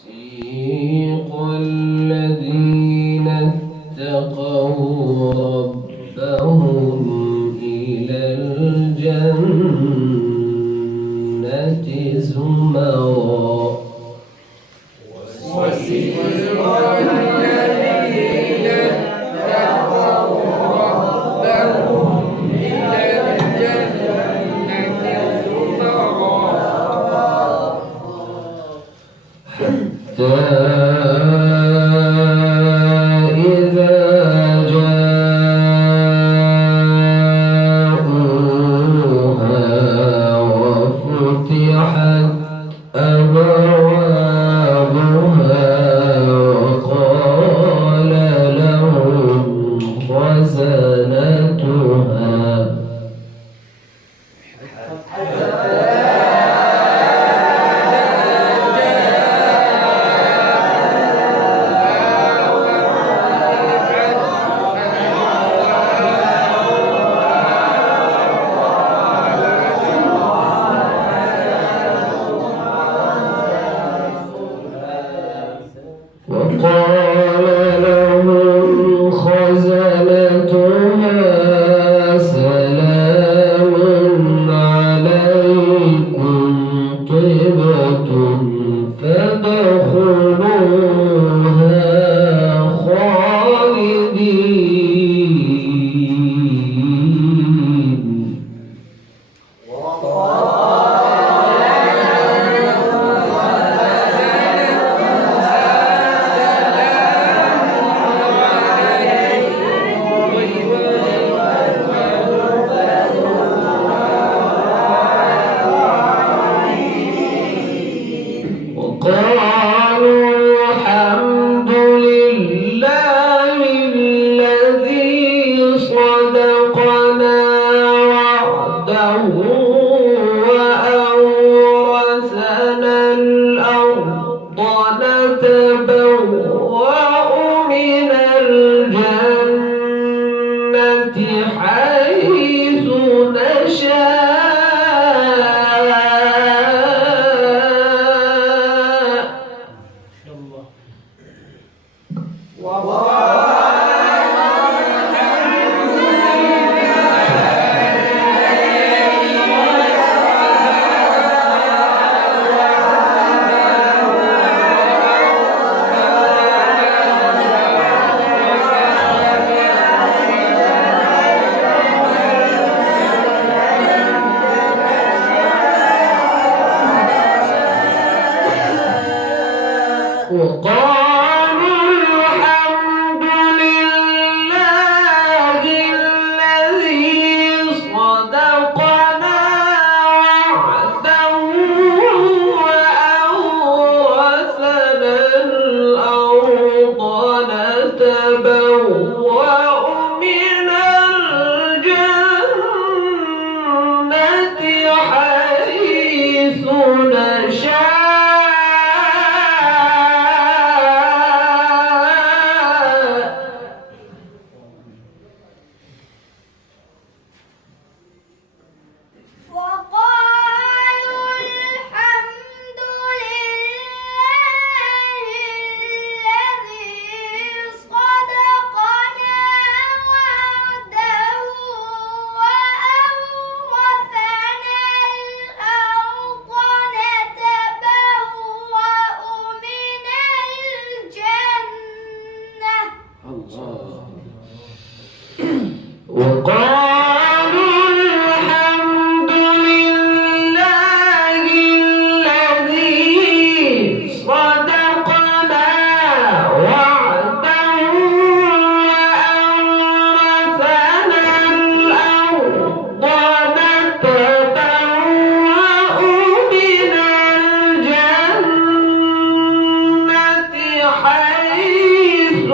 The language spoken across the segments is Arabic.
وسيق الذين اتقوا ربهم إلى الجنة زمرا وسيق الذين اتقوا ربهم إلى الجنة زمرا حتى إذا جاءوها وفتحت أبوابها وقال لهم خزنتها وقال لهم خزنتها سلام عليكم طبتم فادخلوها خالدين وقالوا الحمد لله الذي صدقنا وعده وأورثنا الأرض نتبوأ من الجنة حيث نشاء وقالوا الحمد لله الذي صدقنا وعده وأورثنا الأرض نتبوأ من الجنة حيث نشاء وقالوا الحمد لله الذي صدقنا وعده وأورثنا الأرض نتبوأ من الجنة حيث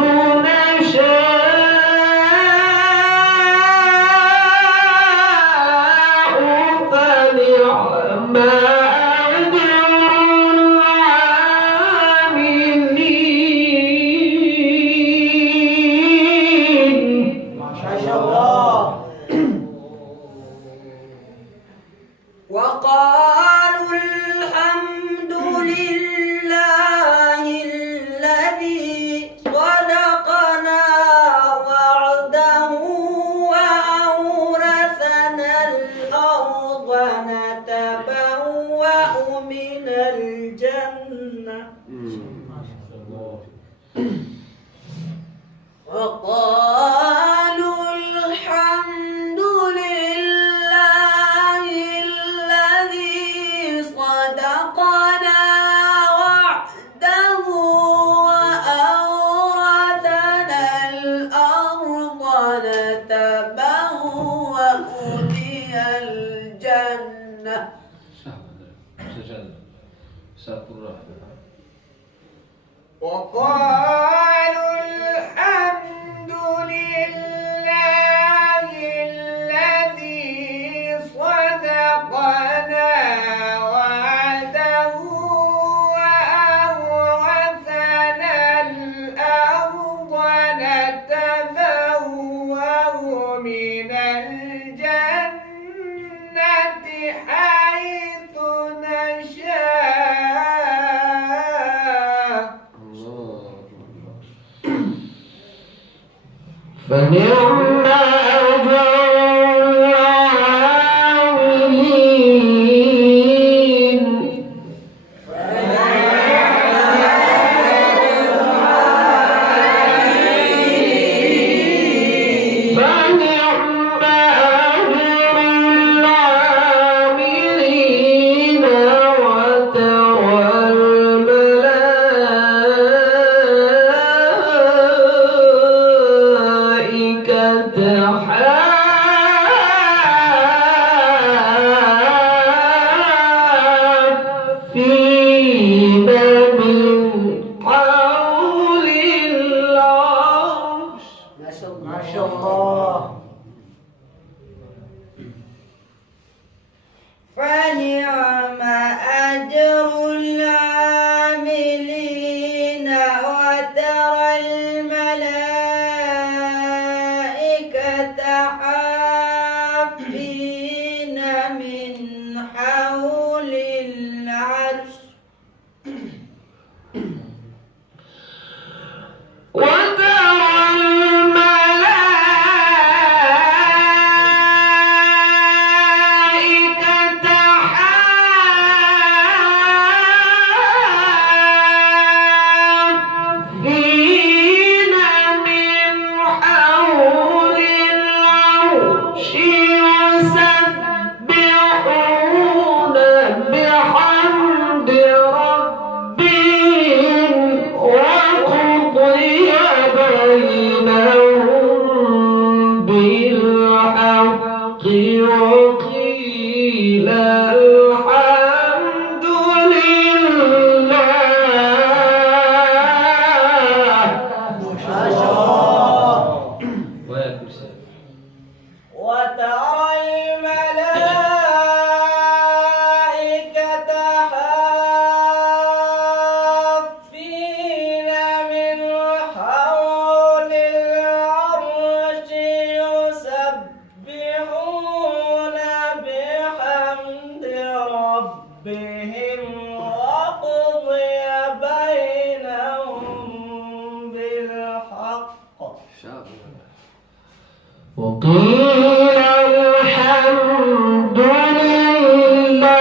نشاء وقالوا الحمد لله الذي صدقنا وعده وأورثنا الأرض نتبوأ من الجنة حيث نشاء فنعم أجر العاملين فنعم أجر العاملين وترى حافين من حول العرش ما شاء الله فنعم أجر العاملين وترى الملائكة حافين من حول العرش وترى الملائكة حافين من حول العرش يسبحون بحمد ربهم وقضي بينهم بالحق وقيل الحمد لله وترى الملائكة حافين من حول العرش يسبحون بحمد ربهم وقضي بينهم بالحق وقيل الحمد لله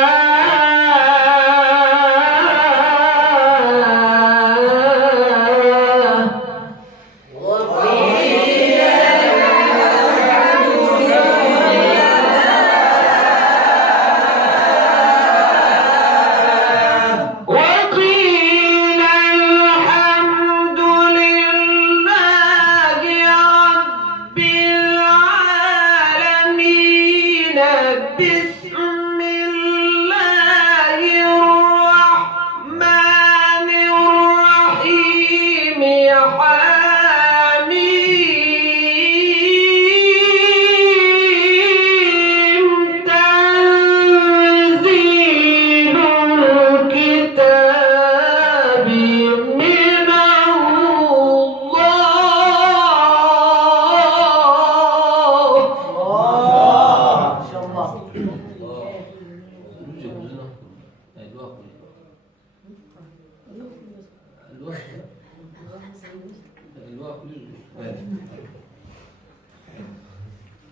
وقيل الحمد لله رب العالمين بسم الله الرحمن الرحيم حميم تنزيل الكتاب من الله ما شاء الله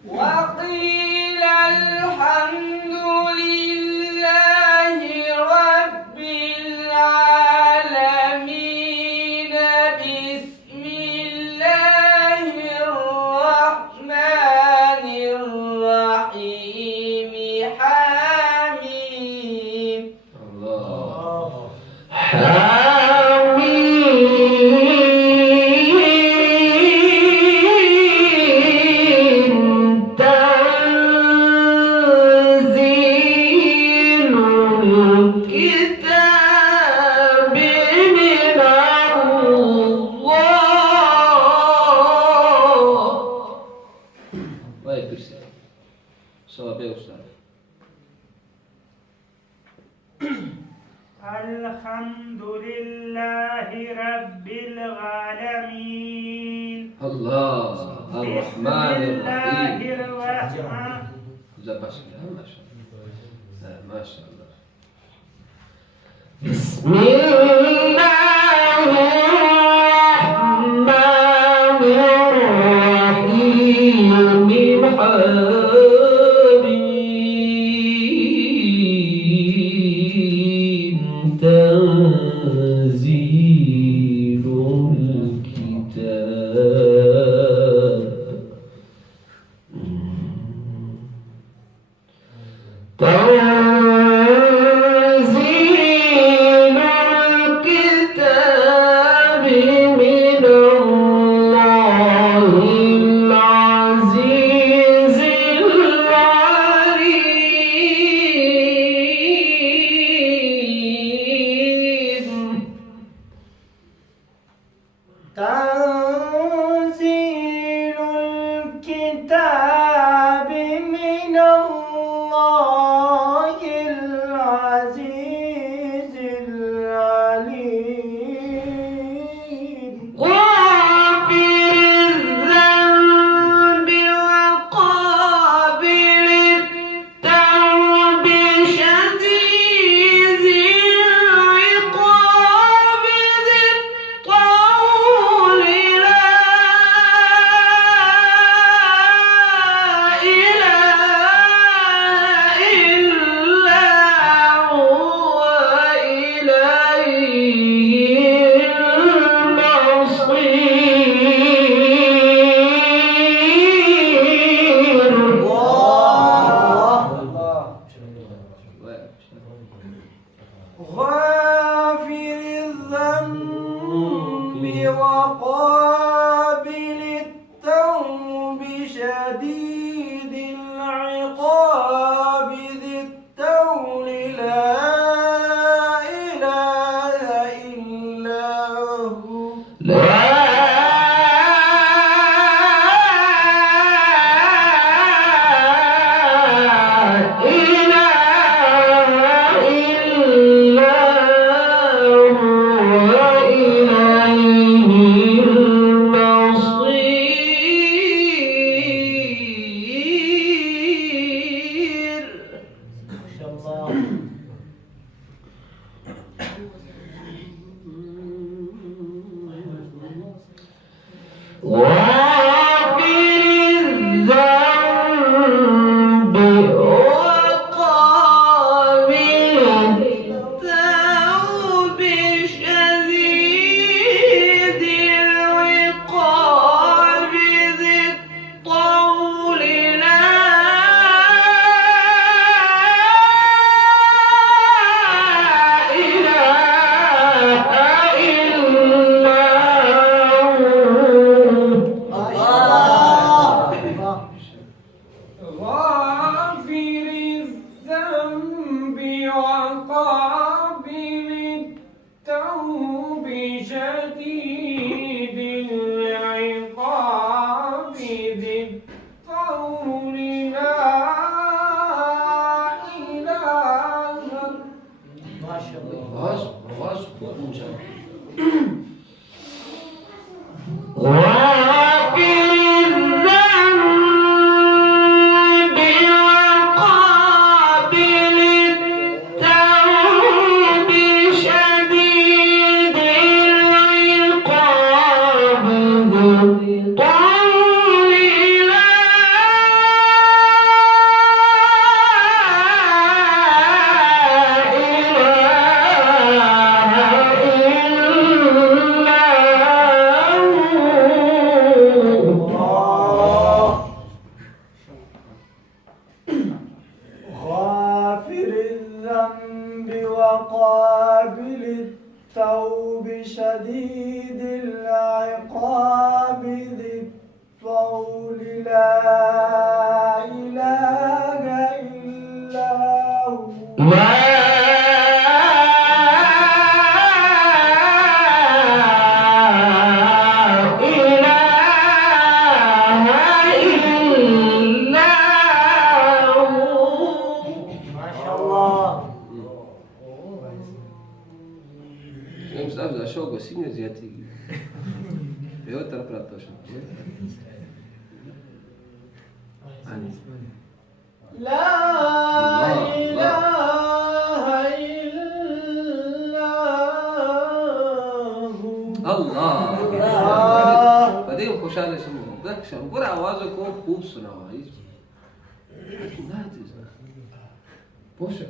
وقيل الحمد لله رب العالمين بسم الله الرحمن الرحيم حميم حميم الله الرحمن الرحيم. الرحمن. لا ما شاء الله ما شاء الله ما شاء الله. بسم الله الرحمن الرحيم حميم تنزيل الكتاب تنزيل الكتاب من الله العزيز العليم. تنزيل الكتاب من الله العزيز العليم. غافر الذنب وقابل التوب شديد العقاب ذي الطول لا إله إلا هو إليه المصير. غافر الذنب وقابل التوب شديد العقاب ذي الطول لا إله إلا هو. لا إله إلا هو إليه المصير. ما شاء الله. غافر الذنب وقابل التوب شديد العقاب ذي الطول لا إله إلا هو. غافر الذنب وقابل التوب شديد العقاب ذي الطول لا إله. ما شاء الله. غافر الذنب وقابل التوب شديد العقاب ذي الطول لا غافر الذنب وقابل التوب شديد العقاب ذي الطول لا إله إلا هو. ما شاء الله. امس ابدا شوق وسيم زياتي Eu interpreto شنو؟ لا إله إلا هو الله الله. په دې خوشاله شم دک شم ګور आवाज کو خوب سناوه هیڅ نه دي پوښه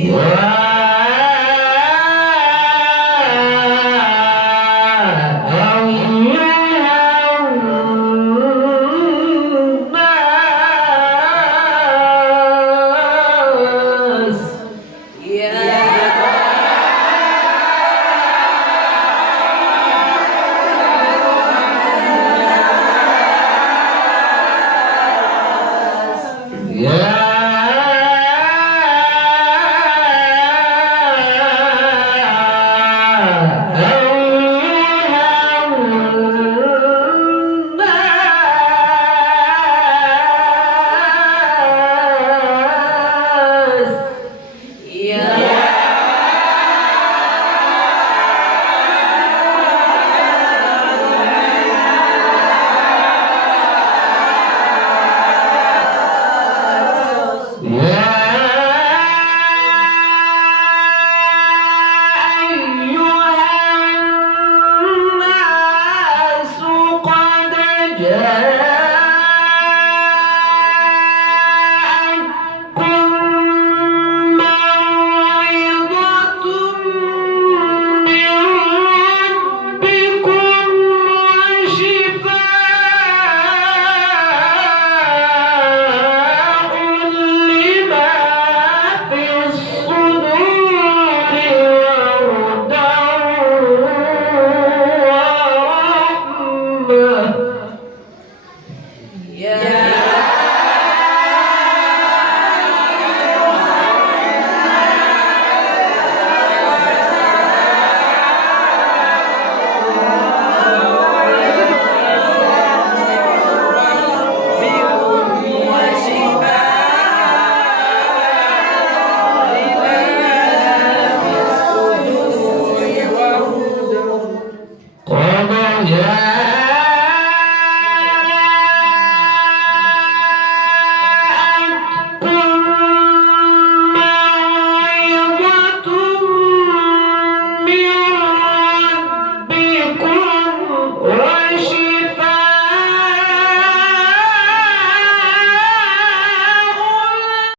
يا